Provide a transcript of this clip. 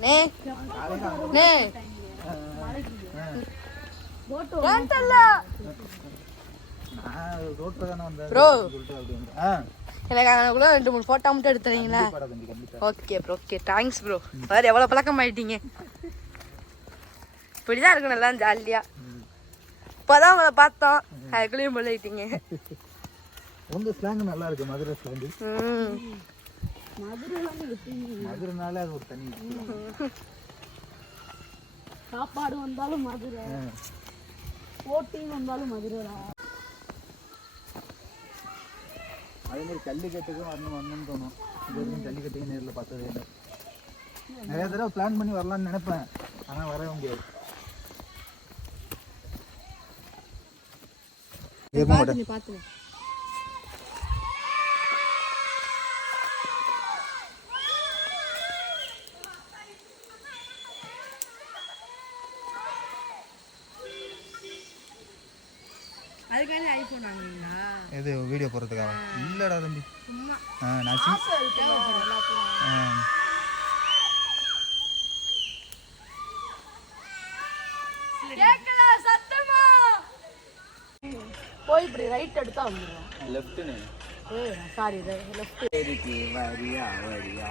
நே நே. ரெண்டு மூணு ஃபோட்டோ மட்டும் எடுத்துறீங்களா okay bro okay thanks bro வேறு எவ்வளோ பழக்கம் ஆயிட்டீங்க இப்படிதான் இருக்கணும் எல்லாம் ஜாலியா இப்போதான் உங்களை பார்த்தோம். அதுக்குள்ளேயும் பண்ணிட்டீங்க உங்க ஸ்லாங் நல்லா இருக்கு மதுரை ஸ்லாங் மதுரைனாலே அது ஒரு தனி சாப்பாடு வந்தாலும் மதுரை. போட்டின்னு வந்தாலும் மதுரை அதே மாதிரி ஜல்லிக்கட்டுக்கும் வரணும் வரணும்னு தோணும். இது வரைக்கும் ஜல்லிக்கட்டுக்கு நேரில் பார்த்ததே இல்லை. நிறைய தடவை பிளான் பண்ணி வரலாம்னு நினைப்பேன். ஆனால் வரவே முடியாது. பார்த்து அதுக்காக ஐஃபோன் வாங்குறீங்களா எது வீடியோ போடுறதுக்காக இல்லைடா தம்பி. சும்மா. நான் போய் இப்படி ரைட் எடுத்தா வந்துடும் லெஃப்ட்டுன்னு சாரி லெஃப்ட் வரியா வரியா?